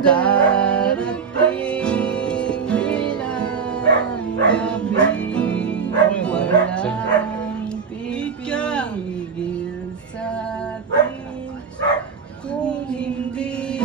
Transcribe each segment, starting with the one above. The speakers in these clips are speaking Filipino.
darating din ang gabi, walang pipigil sa atin kung hindi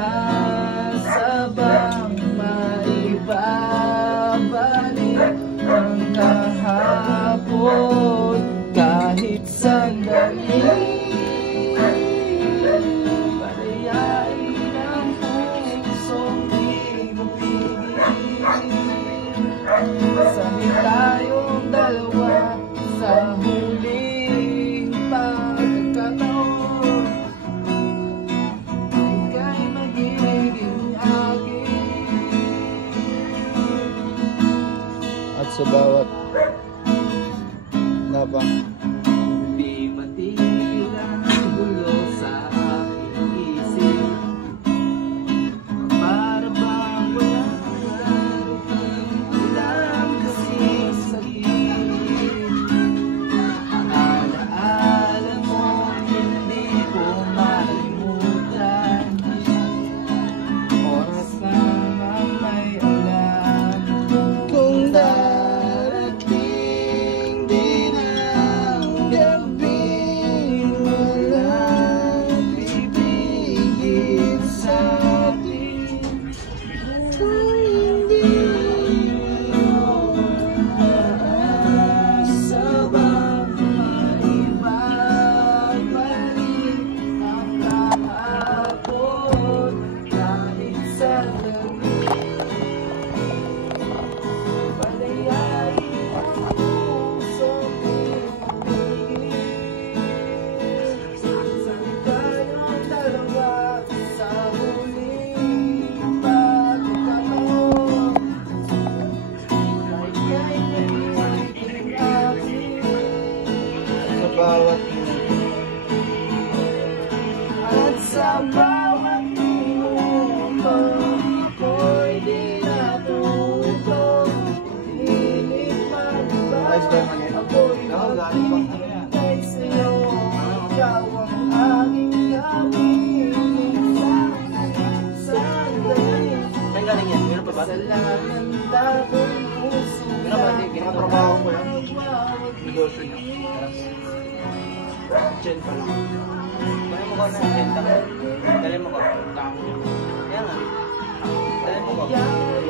aasa bang maibabalik ang kahapon kahit sandali. Palayain ang pusong di mapigil. Sanay tayong dalawa sa huling pagkakataon. Ika'y magiging akin. At sa bawat labang di matigil ang gulo sa aking isip, para bang walang kasing sakit. Alaala mo hindi ko malimutan, oras na may alam kung darating din ang gabi, walang pipigil sa atin kung hindi mo aasa bang maibabalik ang kahapon kahit sandali. Palayain ang pusong pipigil. Sanay tayong dalawa sa huling pagkakataon. Ika'y nagiging akin. Sa bawat at sa bawat minuto ako'y di natuto. Pilit magbalik ako'y maghihintay sa'yo. Ikaw ang aking aming sandali. Saan galing yan? Meron pa ba? Sa lahat ng dakong puso Ginatrabaho ko yan. Negosyo niya. Chen pa lang. Dali mo ko na yung tenta. Dali mo ko. Tama niya. Kaya nga. Dali mo ko.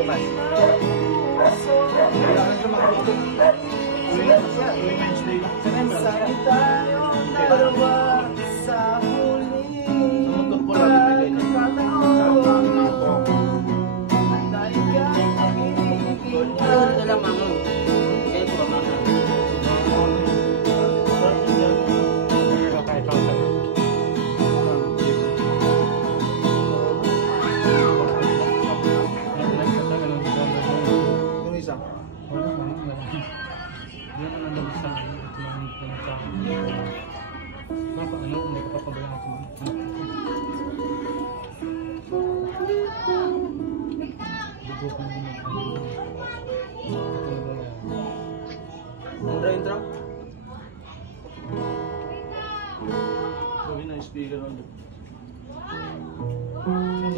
Bukas. Wala ka siya makakito. Wednesday. Sanay tayong dalawa sa huling pagkakataon. Dahil ka'y nagiging Ito lang mama. Kaya ko ba mama? yung isa. Mura intro? Sabi na speaker on.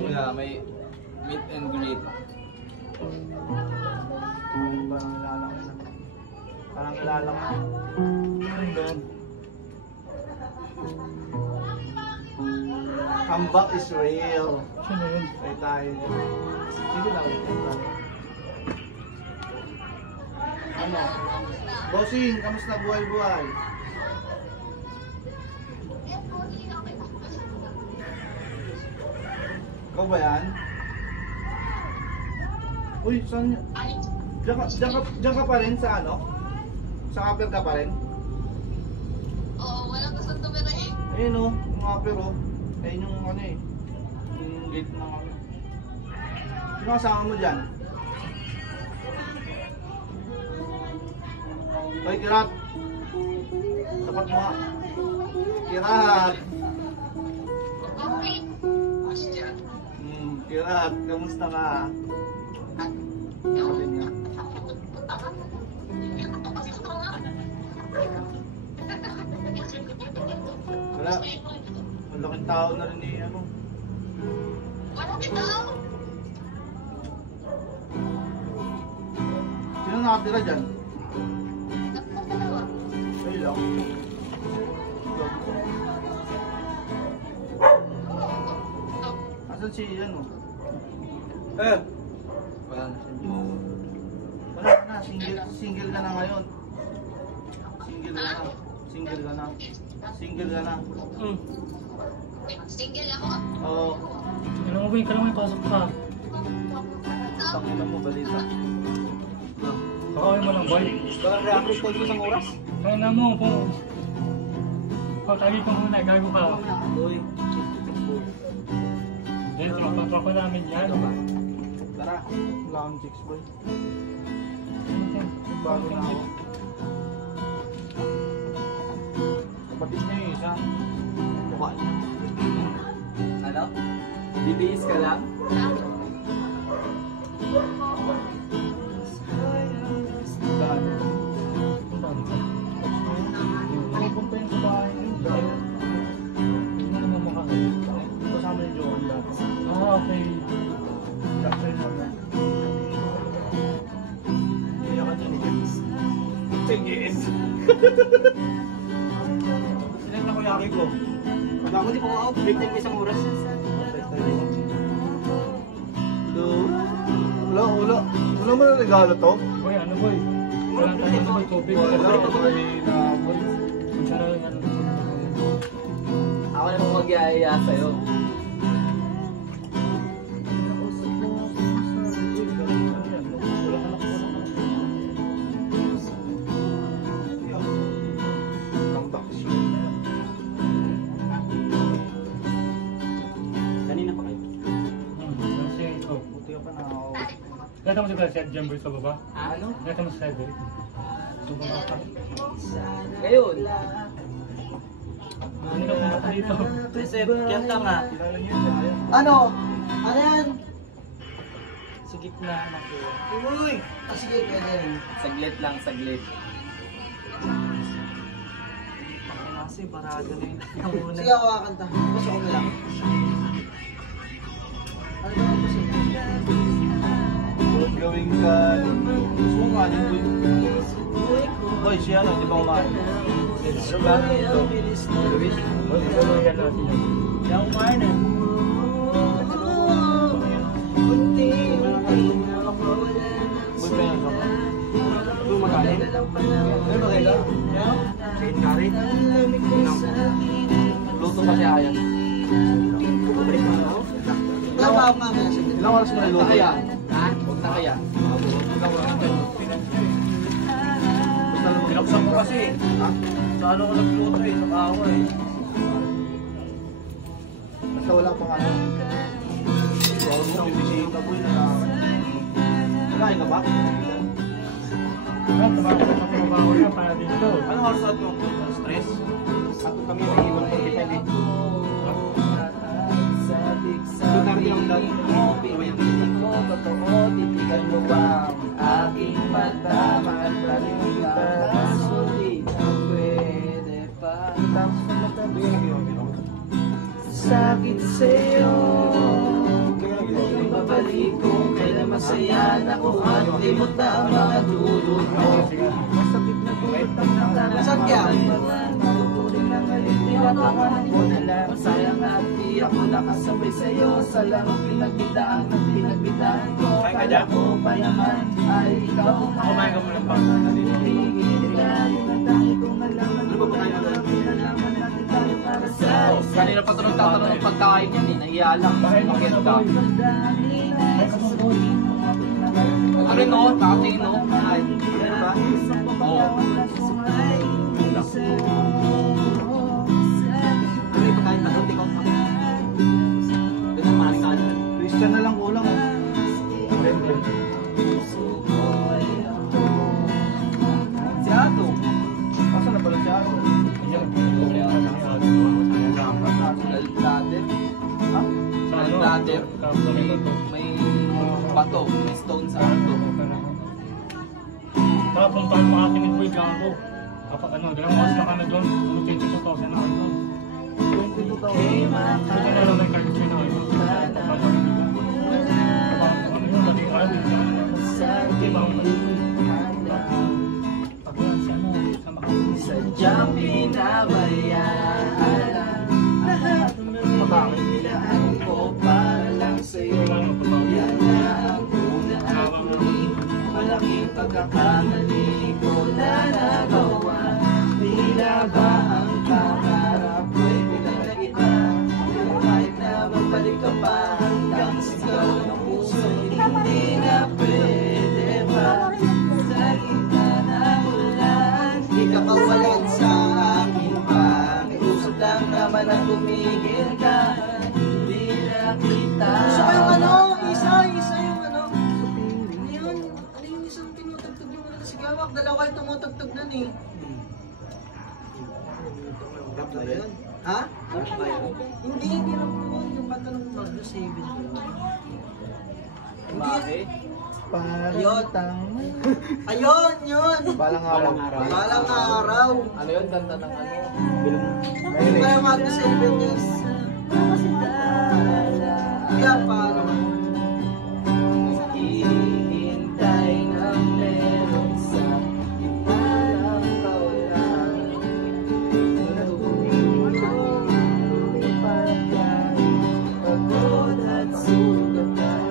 Wala, may meet and greet. Parang nalalang na. Comeback is real. Sino yun? Tayo tayo. Sige lang. Ano? Bossing, kamusta buhay-buhay? Ikaw ba yan? Uy, saan? Diyan ka pa rin sa ano? Sa upper ka pa rin? Oo, walang gusto tumira eh. Ayun o, yung upper o. Ayun yung ano eh. Yung gate ng ano. Sino kasama mo dyan? Hoy, Kirat! Tapat mo nga. Kirat! Kirat, kamusta ka? Sabi niya. Wala. Ang laki Maraming tao na rin eh, ano. Maraming tao. Sino nakatira dyan? Dalawa. Ay lang. Asan si ano? Wala na siya dito. Wala ka na, single ka na ngayon. Single ka na. Single ka na. Single ka na. Single ako. Oo. Ano mo, boy? Ka lang may pasok ka. Tangina mo, balita. Kakawin mo lang, boy. Parang react call ko isang oras. Kaya na mo, po. Pagtagi ko muna, gago ka. Uy. Then, tropa namin yan. Tara. Wala akong chicks, boy. Bago na ako. Kapatid niya yung isa. Mukha niya. Ano? Bibihis ka lang? Saan? Pupunta yun sa bahay niyo. Dahil Hindi naman mukha. kasama yung Johan dati. Ah, okay. Dati yun na. Hindi ka dyan eh. Tingin. Silang na kuyaki ko. Bago di pa ako out. Break time isang oras. Hello? Wala. Wala mo na regalo to? Boy, ano, boy? Walang tayo sa may tubig. Wala. Boy. Magsara yung ano. Ako na mong mag-iaya sa'yo. Kanina pa kayo. Kasi ito. Kaya mo si Seth Jumbo sa baba? Ano? Kaya mo si Seth. So, baba ka. Ngayon. Ano ka pumunta dito? Joseph, kanta nga. Kilala niyo siya. Ayan. Ano? Ano yan? Sa gitna, anak ko. Uy! Sige, pwede yan. Saglit lang, saglit. Kasi parado na yun. Sige, ako kakanta. Pasok ko na lang. Ano ba ang pasok? Huwag gawing ka. Gusto mo nga din, boy. Boy, siya ano, di ba kumain? Ano ba? Luis? Ano yan natin yan? Hindi ako kumain eh. Boy, pa yan sama. Ito magaling. Ano ba kayo? Kain kari. Luto pa siya ayan. Wala pa ako mamaya. Ilang oras mo na luto? Kaya? Ha? Huwag na kaya. Ilang oras mo na luto? Pinaksan ko kasi. Ha? Sa ano ko nagluto eh, sa kawa eh. Basta wala pang ano. Huwag mo bibisita po yun. Nakain ka ba? Ah, tumatrabaho yan para dito. Anong oras na ito? Stress? At kami nag-iwan po kita eh. Doon namin yung dati. Titigan mo ba ang aking mata? Mahal pa rin kita. Sulit na pwede pa. Sakit sa'yo. Babalik kung kailan masaya na ko at limot na ang mga dulot mo. Masakit na dulot ang nakaraan. Natutunin na ngayon, tinatawanan mo na lang. Sayang at di ako nakasabay sa'yo. Sa larong pinagbidaan at pinagbidaan ko. Kala ko pa naman ay ikaw na. Kumain ka muna pa. Hihigit ka yung ang dami kong nalaman. Ano ba pagkain natin? Pinalaman natin tayo para sa Kanina pa ito nagtatanong ng pagkain yan eh. Nahiya lang. Bakit ka? Ay, kamuboy. Ano rin no? Nakatingin no? Ay, ano ba? Oo. Ano yung pagkain natin? Ikaw sa akin. Doon ang maraming kanin. Christian na lang kulang oh. Si Ato. Asa na pala siya? Ayan. Gallbladder. Ha? Sa ano? Gallbladder. Tapos may bato. May bato. May stone sa ato. Tapos paano makatingin po yung gago? Kapag ano, dalawang oras na kami doon, 22,000 na kami doon. Di makalimutan sadyang pinabayaan lahat ng kailangan ko para lang sa'yo. Yan na ang unang aking malaking pagkakamali ko na nagawa. Tila ba ang pangarap ko'y pinag-iba? Kahit na magbalik ka pa hanggang sigaw ng puso, hindi na pwede pa. Sa gitna ng ulan, di ka kawalan sa akin pa. May usap lang naman na tumigil ka, hindi na kita. Gusto ko yung ano, isa yung ano. Ano yun? Ano yung isang tinutugtog yung mga sigawak? Dalawa kayo tumutugtog nun eh. Rap na yun? Ha? Rap na yun? Hindi lang po. Yung kanta ng Magno Savage. Bakit? Ayun, yun! Balang araw. Balang araw. Ano yun? Kanta ng ano? Hindi ba yung Magno Savage? Kaya paano? Hihintay ng meron sa ibalang kaulan. Natutulog yan, pagod at sugatan.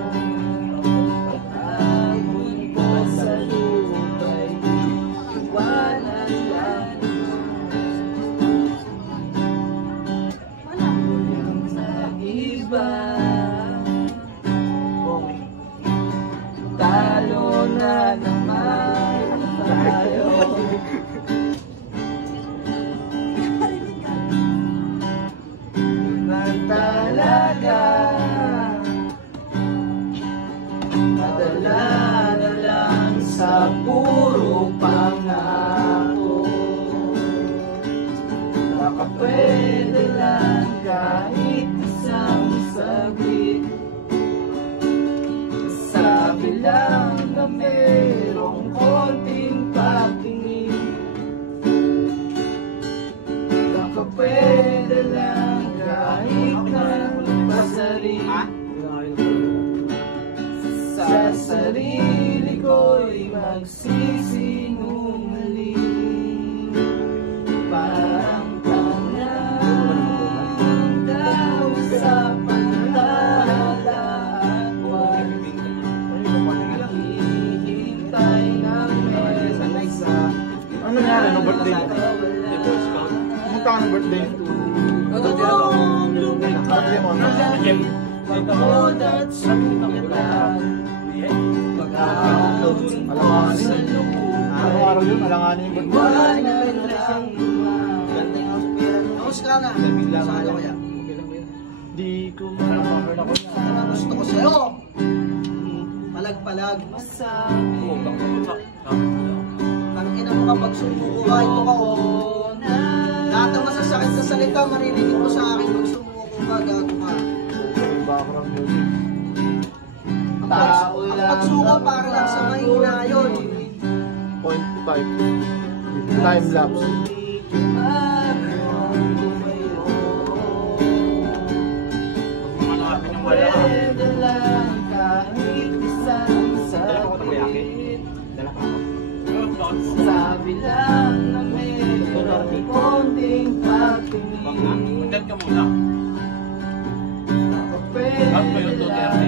Pag-ahon ko sa lupay, iwanan lang. Walang sa iba. Talo na naman tayo. Iban talaga. Nadala na lang sa puro pangako. Baka pwede lang kahit isang saglit. Sabi lang na merong konting patingin. Baka pwede lang kahit na masarin. Sa sarili ko'y magsisinungaling. Parang tangang daw sa pantalaan. Hihintay ng meron sa Ano nangyari ng birthday mo? Pumunta ka ng birthday? Totoong lumipad Birthday mo, ano? pagod at sugatan. Pag-ahon ko sa lupay, Araw-araw yun, alanganin yung birthday. iwanan lang naman. Tapos ka na. Saan ka kaya? Di ko ma-cover ako na. Ang gusto ko sa'yo. Palag-palag. Ang ina mo kapag sumuko ka, ito ka o. Lahat ng masasakit sa salita, maririnig mo sa akin pag sumuko ka, gato ka. Yung background music. Ang pagsuka para lang sa mahina yun. 0.5 time lapse. Pwede lang kahit isang saglit. Sabi lang na merong konting patingin. Magdad ka muna. Pwede lang